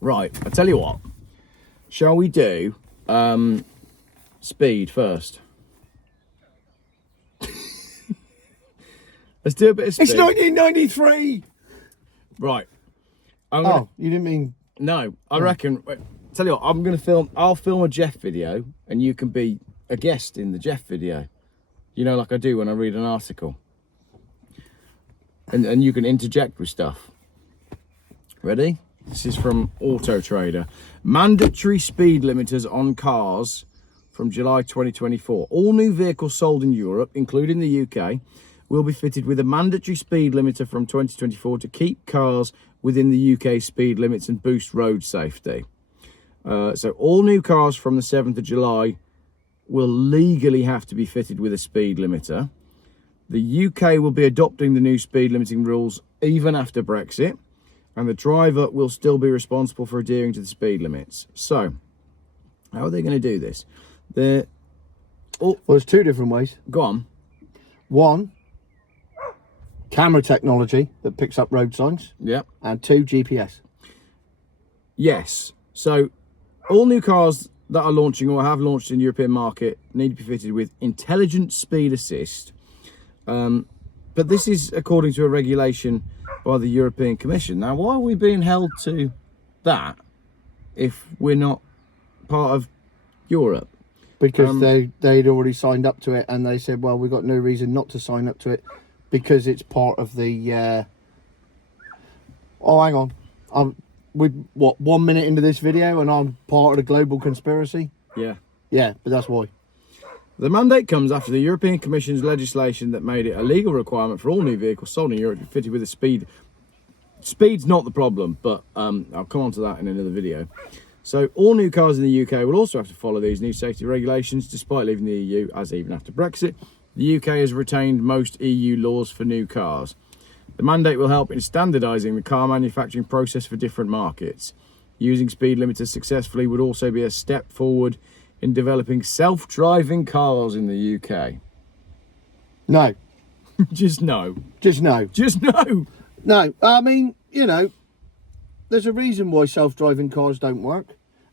Right, I tell you what. Shall we do speed first? Let's do a bit of speed. It's 1993. Right. You didn't mean... No, I reckon... Tell you what, I'll film a Geoff video and you can be a guest in the Geoff video. You know, like I do when I read an article. And you can interject with stuff. Ready? This is from Auto Trader. Mandatory speed limiters on cars from July 2024. All new vehicles sold in Europe, including the UK, will be fitted with a mandatory speed limiter from 2024 to keep cars within the UK speed limits and boost road safety. So all new cars from the 7th of July will legally have to be fitted with a speed limiter. The UK will be adopting the new speed limiting rules even after Brexit, and the driver will still be responsible for adhering to the speed limits. So, how are they going to do this? Well, there's two different ways. Go on. One, camera technology that picks up road signs. Yeah. And two, GPS. Yes. So, all new cars that are launching or have launched in the European market need to be fitted with intelligent speed assist. But this is according to a regulation by the European Commission. Now, why are we being held to that if we're not part of Europe? Because they'd already signed up to it, and they said, well, we've got no reason not to sign up to it because it's part of the... Oh, hang on. We're, 1 minute into this video and I'm part of the global conspiracy? Yeah. Yeah, but that's why. The mandate comes after the European Commission's legislation that made it a legal requirement for all new vehicles sold in Europe to be fitted with a speed. Speed's not the problem, but I'll come on to that in another video. So all new cars in the UK will also have to follow these new safety regulations despite leaving the EU, as even after Brexit. The UK has retained most EU laws for new cars. The mandate will help in standardising the car manufacturing process for different markets. Using speed limiters successfully would also be a step forward in developing self-driving cars in the UK. No. Just no. Just no. Just no. No. I mean, you know, there's a reason why self-driving cars don't work.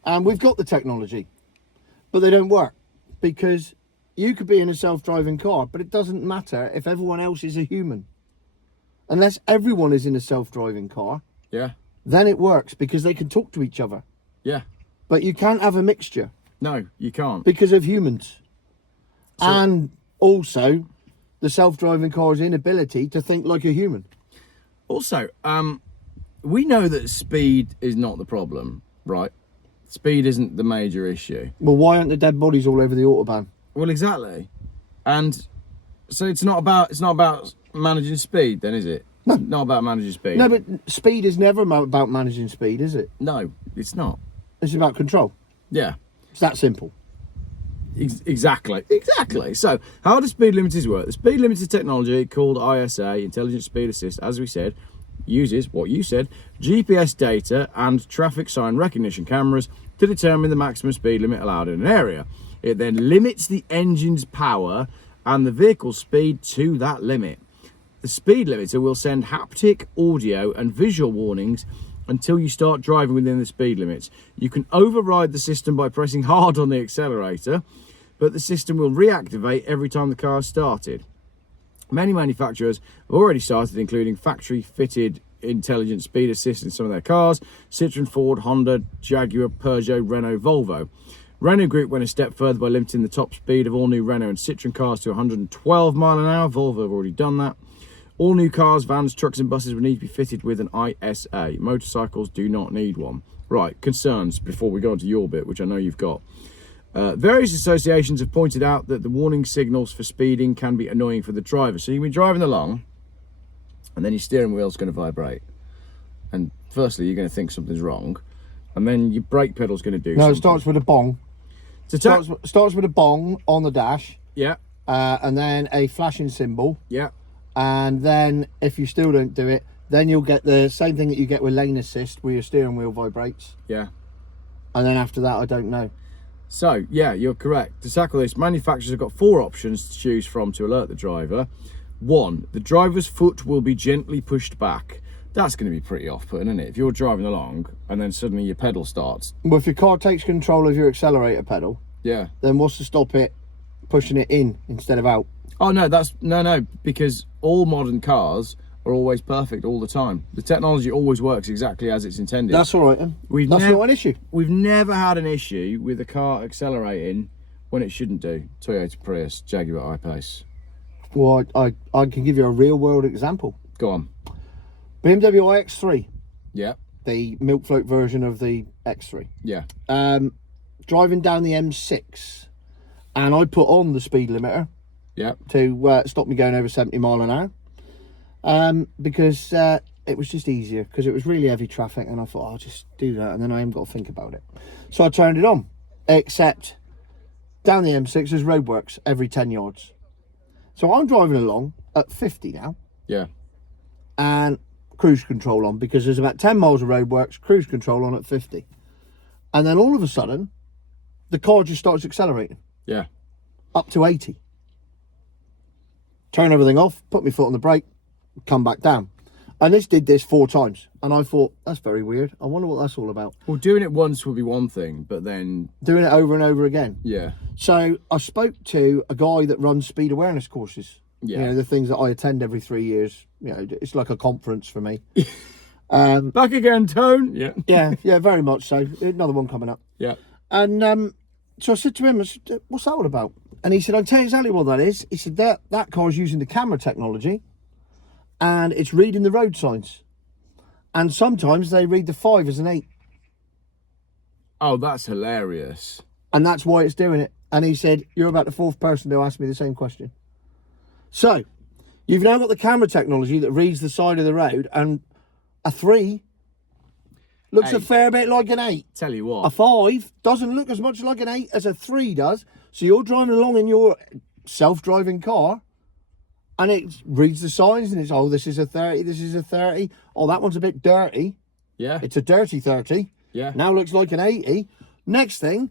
And we've got the technology, but they don't work. Because you could be in a self-driving car, but it doesn't matter if everyone else is a human. Unless everyone is in a self-driving car, yeah, then it works because they can talk to each other. Yeah. But you can't have a mixture. No, you can't. Because of humans. So, and also the self-driving car's inability to think like a human. Also, we know that speed is not the problem, right? Speed isn't the major issue. Well, why aren't the dead bodies all over the autobahn? Well, exactly. And so it's not about managing speed then, is it? No. It's not about managing speed. No, but speed is never about managing speed, is it? No, it's not. It's about control. Yeah. It's that simple. Exactly. So, how do speed limiters work? The speed limiter technology, called ISA, Intelligent Speed Assist, as we said, uses what you said, GPS data and traffic sign recognition cameras to determine the maximum speed limit allowed in an area. It then limits the engine's power and the vehicle's speed to that limit. The speed limiter will send haptic, audio and visual warnings until you start driving within the speed limits. You can override the system by pressing hard on the accelerator, but the system will reactivate every time the car is started. Many manufacturers have already started including factory-fitted intelligent speed assist in some of their cars: Citroën, Ford, Honda, Jaguar, Peugeot, Renault, Volvo. Renault Group went a step further by limiting the top speed of all new Renault and Citroën cars to 112 miles an hour. Volvo have already done that. All new cars, vans, trucks and buses will need to be fitted with an ISA. Motorcycles do not need one. Right, concerns before we go on to your bit, which I know you've got. Various associations have pointed out that the warning signals for speeding can be annoying for the driver. So you can be driving along and then your steering wheel's going to vibrate. And firstly, you're going to think something's wrong. And then your brake pedal's going to do something. No, it starts with a bong. Starts with a bong on the dash. Yeah. And then a flashing symbol. Yeah. And then if you still don't do it, then you'll get the same thing that you get with lane assist, where your steering wheel vibrates. Yeah. And then after that, I don't know. So, yeah, you're correct. To tackle this, manufacturers have got 4 options to choose from to alert the driver. 1, the driver's foot will be gently pushed back. That's going to be pretty off-putting, isn't it? If you're driving along and then suddenly your pedal starts. Well, if your car takes control of your accelerator pedal, Yeah. then what's to stop it pushing it in instead of out? Oh no, no, because all modern cars are always perfect all the time. The technology always works exactly as it's intended. That's all right then. That's not an issue. We've never had an issue with the car accelerating when it shouldn't do. Toyota Prius, Jaguar I-Pace. Well, I can give you a real world example. Go on. BMW iX3, Yeah. the milk float version of the X3. Yeah. Driving down the M6, and I put on the speed limiter Yeah. to stop me going over 70 mile an hour, because it was just easier, because it was really heavy traffic, and I thought, I'll just do that, and then I haven't got to think about it. So I turned it on, except down the M6 there's roadworks every 10 yards. So I'm driving along at 50 now, Yeah. and cruise control on, because there's about 10 miles of roadworks, cruise control on at 50. And then all of a sudden, the car just starts accelerating Yeah. up to 80. Turn everything off, put my foot on the brake, come back down. And this did this 4 times. And I thought, that's very weird. I wonder what that's all about. Well, doing it once would be one thing, but then... Doing it over and over again. Yeah. So I spoke to a guy that runs speed awareness courses. Yeah. You know, the things that I attend every 3 years. You know, it's like a conference for me. Back again, Tone. Yeah. Yeah, very much so. Another one coming up. Yeah. And so I said to him, I said, what's that all about? And he said, I'll tell you exactly what that is. He said, that car is using the camera technology, and it's reading the road signs. And sometimes they read the 5 as an 8. Oh, that's hilarious. And that's why it's doing it. And he said, you're about the 4th person to ask me the same question. So, you've now got the camera technology that reads the side of the road, and a 3 looks a fair bit like an 8. Tell you what. A 5 doesn't look as much like an 8 as a 3 does. So you're driving along in your self-driving car, and it reads the signs, and it's, oh, this is a 30, this is a 30. Oh, that one's a bit dirty. Yeah. It's a dirty 30. Yeah. Now looks like an 80. Next thing,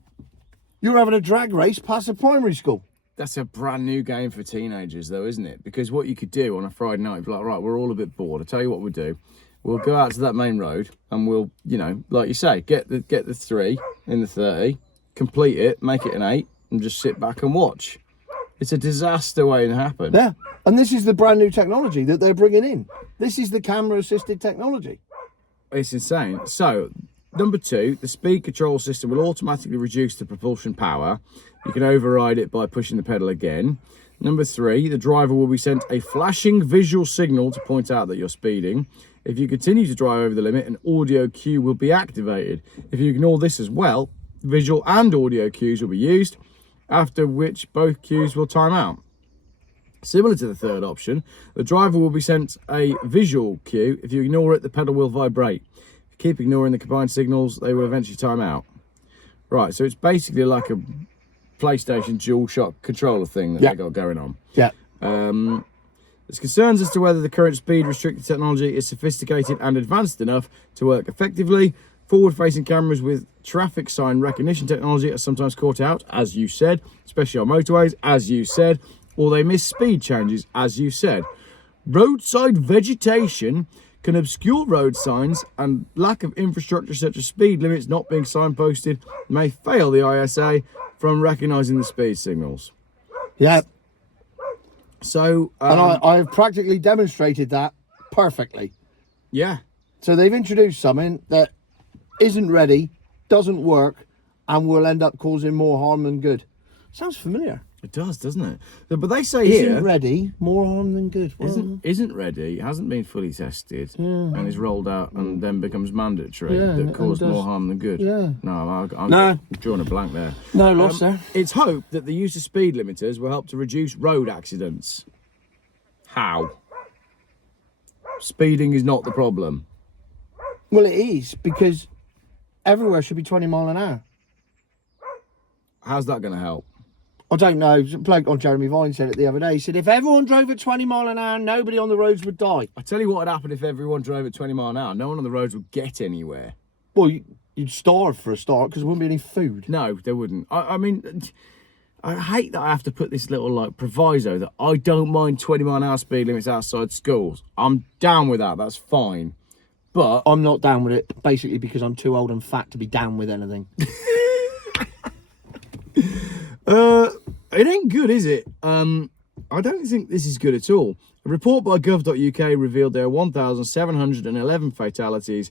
you're having a drag race past a primary school. That's a brand new game for teenagers, though, isn't it? Because what you could do on a Friday night, be like, right, we're all a bit bored. I'll tell you what we'll do. We'll go out to that main road, and we'll, you know, like you say, get the 3 in the 30, complete it, make it an 8, and just sit back and watch. It's a disaster waiting to happen. Yeah. And this is the brand new technology that they're bringing in. This is the camera-assisted technology. It's insane. So, number 2, the speed control system will automatically reduce the propulsion power. You can override it by pushing the pedal again. Number 3, the driver will be sent a flashing visual signal to point out that you're speeding. If you continue to drive over the limit, an audio cue will be activated. If you ignore this as well, visual and audio cues will be used, after which both cues will time out. Similar to the third option, the driver will be sent a visual cue. If you ignore it, the pedal will vibrate. If you keep ignoring the combined signals, they will eventually time out. Right, so it's basically like a PlayStation DualShock controller thing that they got going on. Yeah. There's concerns as to whether the current speed restricted technology is sophisticated and advanced enough to work effectively. Forward-facing cameras with traffic sign recognition technology are sometimes caught out, as you said, especially on motorways, as you said, or they miss speed changes, as you said. Roadside vegetation can obscure road signs, and lack of infrastructure such as speed limits not being signposted may fail the ISA from recognising the speed signals. Yeah. So, and I've practically demonstrated that perfectly. Yeah. So they've introduced something that isn't ready, doesn't work, and will end up causing more harm than good. Sounds familiar. It does, doesn't it? But they say Isn't here... ready, more harm than good. Well, Isn't ready, hasn't been fully tested, and is rolled out and then becomes mandatory, that caused more harm than good. Yeah. No, I'm drawing a blank there. No loss there. It's hoped that the use of speed limiters will help to reduce road accidents. How? Speeding is not the problem. Well, it is, because everywhere should be 20 mile an hour. How's that going to help? I don't know. A bloke on Jeremy Vine said it the other day. He said, if everyone drove at 20 mile an hour, nobody on the roads would die. I tell you what would happen if everyone drove at 20 mile an hour. No one on the roads would get anywhere. Well, you'd starve for a start, because there wouldn't be any food. No, there wouldn't. I mean, I hate that I have to put this little like proviso that I don't mind 20 mile an hour speed limits outside schools. I'm down with that. That's fine. But I'm not down with it, basically because I'm too old and fat to be down with anything. it ain't good, is it? I don't think this is good at all. A report by gov.uk revealed there are 1,711 fatalities,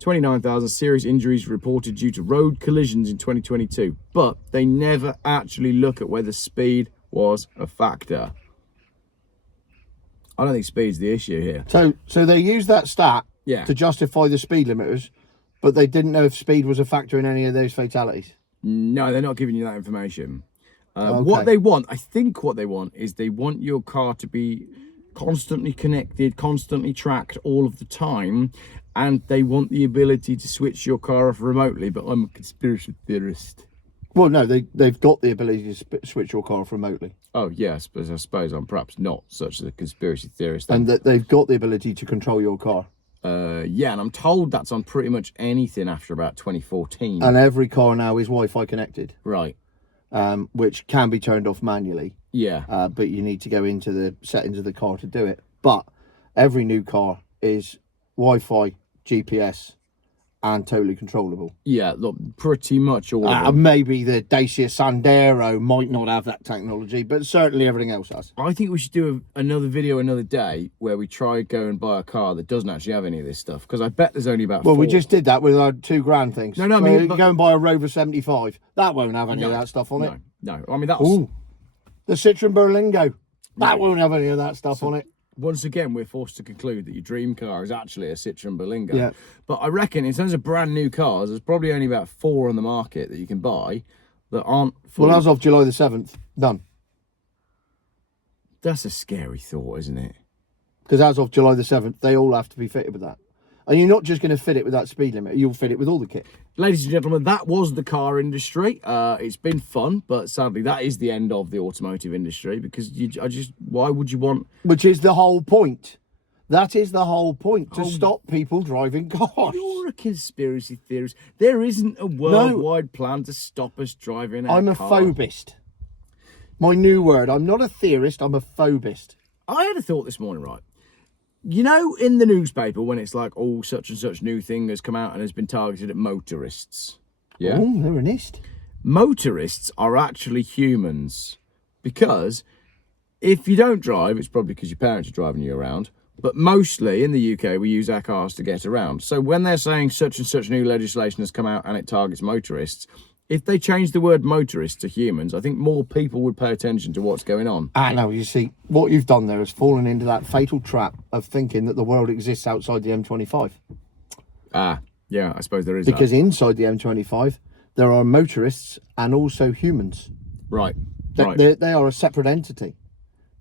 29,000 serious injuries reported due to road collisions in 2022. But they never actually look at whether speed was a factor. I don't think speed's the issue here. So they used that stat Yeah. to justify the speed limiters, but they didn't know if speed was a factor in any of those fatalities. No, they're not giving you that information. Okay. What they want, I think what they want is they want your car to be constantly connected, constantly tracked all of the time, and they want the ability to switch your car off remotely. But I'm a conspiracy theorist. Well, no, they've got the ability to switch your car off remotely. Oh, yeah, I suppose I'm perhaps not such a conspiracy theorist. Then. And that they've got the ability to control your car. Yeah, and I'm told that's on pretty much anything after about 2014. And every car now is Wi-Fi connected. Right. Which can be turned off manually. Yeah. But you need to go into the settings of the car to do it. But every new car is Wi-Fi, GPS, and totally controllable. Yeah, look, pretty much all of them. Maybe the Dacia Sandero might not have that technology, but certainly everything else has. I think we should do another video another day where we try go and buy a car that doesn't actually have any of this stuff, because I bet there's only about Well, four. we just did that with our $2,000 things. No, I mean, go and buy a Rover 75. That won't have any of that stuff on it. No. I mean, that's... Ooh, the Citroen Berlingo. That won't have any of that stuff on it. Once again, we're forced to conclude that your dream car is actually a Citroen Berlingo. Yeah. But I reckon in terms of brand new cars, there's probably only about 4 on the market that you can buy that aren't fully... Well, as of July the 7th, done. That's a scary thought, isn't it? Because as of July the 7th, they all have to be fitted with that. And you're not just going to fit it with that speed limit. You'll fit it with all the kit. Ladies and gentlemen, that was the car industry. It's been fun, but sadly, that is the end of the automotive industry, because why would you want... Which is the whole point. That is the whole point, to stop people driving cars. You're a conspiracy theorist. There isn't a worldwide plan to stop us driving our I'm a car. phobist. My new word. I'm not a theorist, I'm a phobist. I had a thought this morning, right? You know, in the newspaper, when it's like, oh, such and such new thing has come out and has been targeted at motorists. Yeah? Oh, they're an ist. Motorists are actually humans. Because if you don't drive, it's probably because your parents are driving you around. But mostly in the UK, we use our cars to get around. So when they're saying such and such new legislation has come out and it targets motorists, if they change the word motorists to humans, I think more people would pay attention to what's going on. I know, you see, what you've done there is fallen into that fatal trap of thinking that the world exists outside the M25. Ah, yeah, I suppose there is Because inside the M25, there are motorists and also humans. Right, They are a separate entity.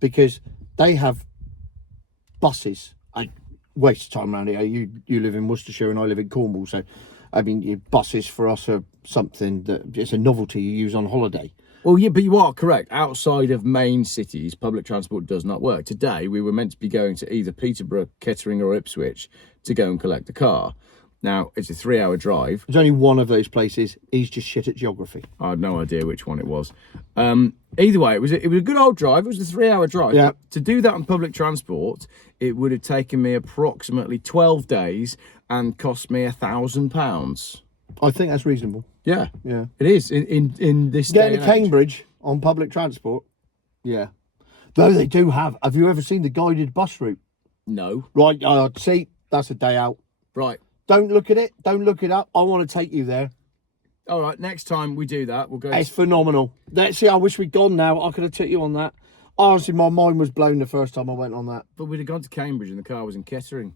Because they have buses. I waste time around here. You live in Worcestershire and I live in Cornwall, so I mean, your buses for us are something that it's a novelty you use on holiday. Well, yeah, but you are correct. Outside of main cities, public transport does not work. Today, we were meant to be going to either Peterborough, Kettering or Ipswich to go and collect the car. Now, it's a 3-hour drive. There's only one of those places. He's just shit at geography. I had no idea which one it was. Either way, it was a good old drive. It was a 3-hour drive. Yeah. But to do that on public transport, it would have taken me approximately 12 days and cost me £1,000. I think that's reasonable. Yeah. Yeah. It is in this day Getting and to age. Cambridge on public transport. Yeah. Though they do have you ever seen the guided bus route? No. Right, see, that's a day out. Right. Don't look at it. Don't look it up. I want to take you there. All right, next time we do that, we'll go... It's phenomenal. Let's see, I wish we'd gone now. I could have took you on that. Honestly, my mind was blown the first time I went on that. But we'd have gone to Cambridge and the car was in Kettering.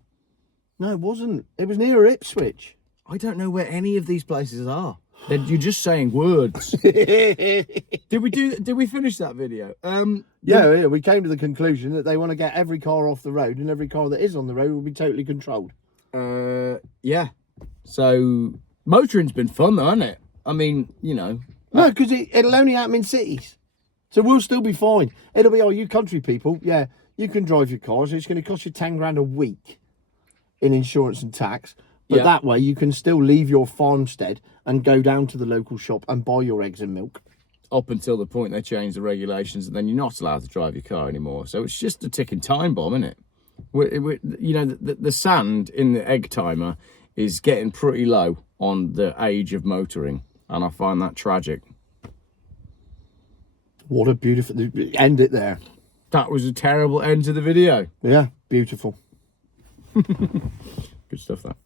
No, it wasn't. It was near Ipswich. I don't know where any of these places are. You're just saying words. Did we finish that video? Yeah, we came to the conclusion that they want to get every car off the road, and every car that is on the road will be totally controlled. Yeah. So motoring's been fun though, hasn't it? I mean, you know. No, because it'll only happen in cities. So we'll still be fine. It'll be, oh, you country people, yeah, you can drive your cars. It's going to cost you 10 grand a week in insurance and tax. But that way you can still leave your farmstead and go down to the local shop and buy your eggs and milk. Up until the point they change the regulations and then you're not allowed to drive your car anymore. So it's just a ticking time bomb, isn't it? You know, the sand in the egg timer is getting pretty low on the age of motoring, and I find that tragic. What a beautiful... End it there. That was a terrible end to the video. Yeah, beautiful. Good stuff, that.